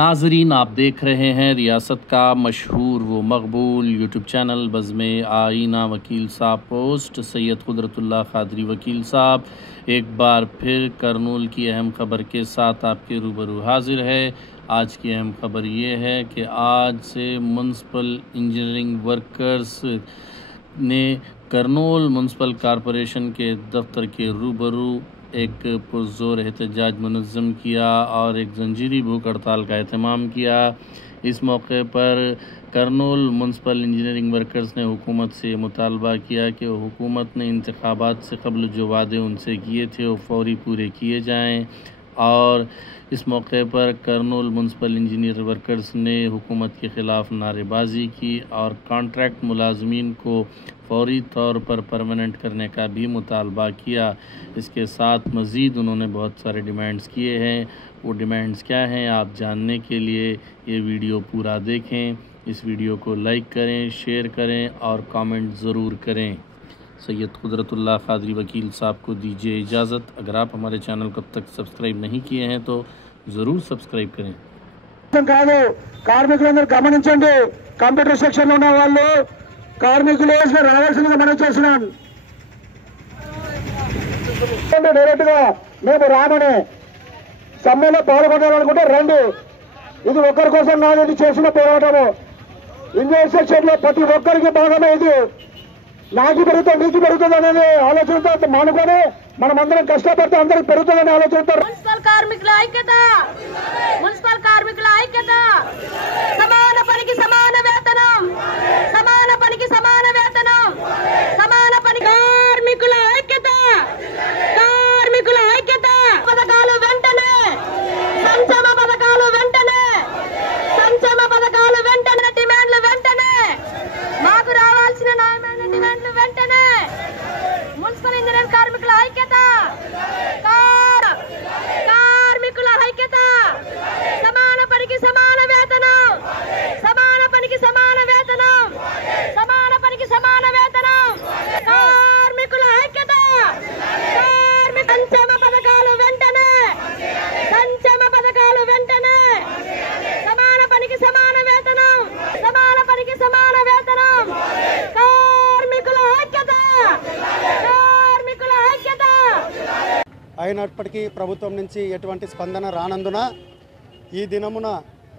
नाजरीन, आप देख रहे हैं रियासत का मशहूर व मकबूल यूट्यूब चैनल बज़्म आईना वकील साहब पोस्ट। सैयद कुदरतुल्लाह क़ादरी वकील साहब एक बार फिर करनूल की अहम ख़बर के साथ आपके रूबरू हाजिर है। आज की अहम ख़बर ये है कि आज से म्युनिसिपल इंजीनियरिंग वर्कर्स ने करनूल म्युनिसिपल कॉरपोरेशन के दफ्तर के रूबरू एक पुरज़ोर एहतजाज मुनज़्ज़म किया और एक ज़ंजीरी भूख हड़ताल का एहतमाम किया। इस मौके पर करनूल म्युनिसिपल इंजीनियरिंग वर्कर्स ने हुकूमत से मुतालबा किया कि हुकूमत ने इंतखाबात से कबल जो वादे उनसे किए थे वो फ़ौरी पूरे किए जाएं। और इस मौके पर करनूल म्युनिसिपल इंजीनियर वर्कर्स ने हुकूमत के ख़िलाफ़ नारेबाजी की और कॉन्ट्रैक्ट मुलाजमीन को फ़ौरी तौर पर परमानेंट करने का भी मुतालबा किया। इसके साथ मज़ीद उन्होंने बहुत सारे डिमांड्स किए हैं। वो डिमांड्स क्या हैं, आप जानने के लिए ये वीडियो पूरा देखें। इस वीडियो को लाइक करें, शेयर करें और कमेंट ज़रूर करें। सैयद कुदरतुल्लाह क़ादरी वकील साहब को दीजिए इजाज़त। अगर आप हमारे चैनल को अब तक सब्सक्राइब नहीं किए हैं तो ज़रूर सब्सक्राइब करें। కార్మికులందరూ గమనించండి, కంప్యూటర్ సెక్షన్లో ఉన్న వాళ్ళు కార్మికులు రావాల్సిందిగా మనం చేస్తున్నాం. డైరెక్ట్ గా మేము రామని సమ్మెలో పాల్గొనాలనుకుంటే రండి. ఇది ఒక్కరి కోసం కాదు, ఇది చేసిన పోరాటము. ఇండియన్ సెక్షన్ లో ప్రతి ఒక్కరికి భాగమే ఇది. నాకు పెరుగుతుంది, నీకు పెరుగుతుంది అనేది ఆలోచనతో మానుకొని మనమందరం కష్టపడితే అందరికి పెరుగుతుందని ఆలోచనతో మున్సిపల్ కార్మికుల ఐక్యత, మున్సిపల్ కార్మికుల ఐక్యత, సమాన పనికి సమాన వేతనం, సమాన పనికి సమాన వేతనం, సమాన పని కార్మికుల ఐక్యత, కార్మికుల ఐక్యత. పథకాలు వెంటనే, సంక్షేమ పథకాలు వెంటనే, సంక్షేమ పథకాలు వెంటనే, డిమాండ్లు వెంటనే, మాకు రావాల్సిన న్యాయమైన డిమాండ్లు వెంటనే. మున్సిపల్ ఇంజనీర్ కార్మికుల ఐక్యత, కార్మికుల ఐక్యత, సమాన పనికి సమాన వేతనం, సమాన పనికి సమాన వేతనం, సమాన పనికి సమాన వేతనం, కార్మికుల ఐక్యత, కార్మిక సంక్షేమ పథకాలు వెంటనే, సంక్షేమ పథకాలు వెంటనే, సమాన పనికి సమాన వేతనం, సమాన పనికి సమాన వేతనం, కార్మికుల ఐక్యత, కార్మికుల ఐక్యత. అయినప్పటికీ ప్రభుత్వం నుంచి ఎటువంటి స్పందన రానందున ఈ దినమున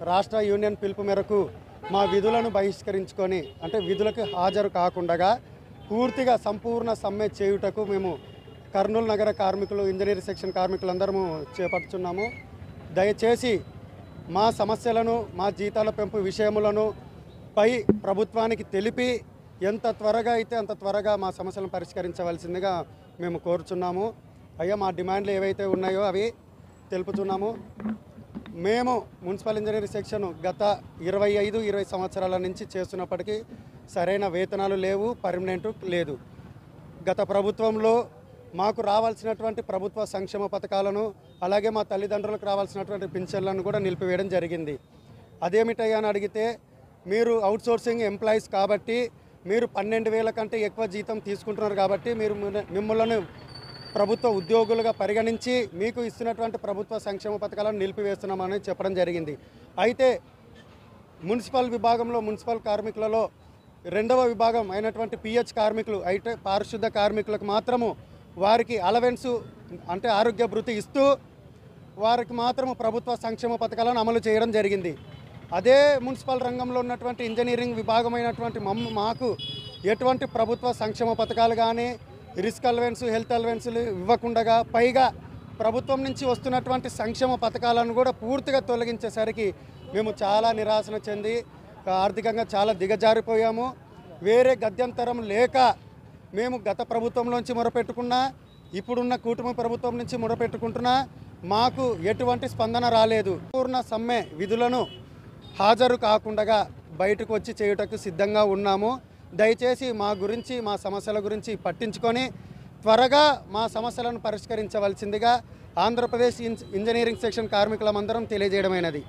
రాష్ట్ర యూనియన్ పిలుపు మేరకు మా విధులను బహిష్కరించుకొని, అంటే విధులకు హాజరు కాకుండా పూర్తిగా సంపూర్ణ సమ్మె చేయుటకు మేము కర్నూలు నగర కార్మికులు, ఇంజనీరింగ్ సెక్షన్ కార్మికులందరము చేపడుతున్నాము. దయచేసి మా సమస్యలను, మా జీతాల పెంపు విషయములను పై ప్రభుత్వానికి తెలిపి ఎంత త్వరగా అయితే అంత త్వరగా మా సమస్యలను పరిష్కరించవలసిందిగా మేము కోరుచున్నాము. అయ్యా, మా డిమాండ్లు ఏవైతే ఉన్నాయో అవి తెలుపుతున్నాము. మేము మున్సిపల్ ఇంజనీరింగ్ సెక్షన్ గత 25-20 సంవత్సరాల నుంచి చేస్తున్నప్పటికీ సరైన వేతనాలు లేవు, పర్మనెంట్ లేదు. గత ప్రభుత్వంలో మాకు రావాల్సినటువంటి ప్రభుత్వ సంక్షేమ పథకాలను, అలాగే మా తల్లిదండ్రులకు రావాల్సినటువంటి పింఛన్లను కూడా నిలిపివేయడం జరిగింది. అదేమిటయ్యా అని అడిగితే, మీరు అవుట్సోర్సింగ్ ఎంప్లాయీస్ కాబట్టి మీరు 12,000 కంటే ఎక్కువ జీతం తీసుకుంటున్నారు కాబట్టి మీరు మిమ్మల్ని ప్రభుత్వ ఉద్యోగులుగా పరిగణించి మీకు ఇస్తున్నటువంటి ప్రభుత్వ సంక్షేమ పథకాలను నిలిపివేస్తున్నామని చెప్పడం జరిగింది. అయితే మున్సిపల్ విభాగంలో, మున్సిపల్ కార్మికులలో రెండవ విభాగం అయినటువంటి పిహెచ్ కార్మికులు, అయితే పారిశుద్ధ కార్మికులకు మాత్రము వారికి అలవెన్సు, అంటే ఆరోగ్య భృతి ఇస్తూ వారికి మాత్రము ప్రభుత్వ సంక్షేమ పథకాలను అమలు చేయడం జరిగింది. అదే మున్సిపల్ రంగంలో ఉన్నటువంటి ఇంజనీరింగ్ విభాగమైనటువంటి మాకు ఎటువంటి ప్రభుత్వ సంక్షేమ పథకాలు కానీ, రిస్క్ అలవెన్స్, హెల్త్ అలవెన్స్లు ఇవ్వకుండా పైగా ప్రభుత్వం నుంచి వస్తున్నటువంటి సంక్షేమ పథకాలను కూడా పూర్తిగా తొలగించేసరికి మేము చాలా నిరాశన చెంది ఆర్థికంగా చాలా దిగజారిపోయాము. వేరే గత్యంతరం లేక మేము గత ప్రభుత్వంలోంచి మొరపెట్టుకున్నా, ఇప్పుడున్న కూటమి ప్రభుత్వం నుంచి మొరపెట్టుకుంటున్నా, మాకు ఎటువంటి స్పందన రాలేదు. పూర్ణ సమ్మె విధులను హాజరు కాకుండా బయటకు వచ్చి చేయుటకు సిద్ధంగా ఉన్నాము. దయచేసి మా గురించి, మా సమస్యల గురించి పట్టించుకొని త్వరగా మా సమస్యలను పరిష్కరించవలసిందిగా ఆంధ్రప్రదేశ్ ఇంజనీరింగ్ సెక్షన్ కార్మికులమందరం తెలియజేయడమైనది.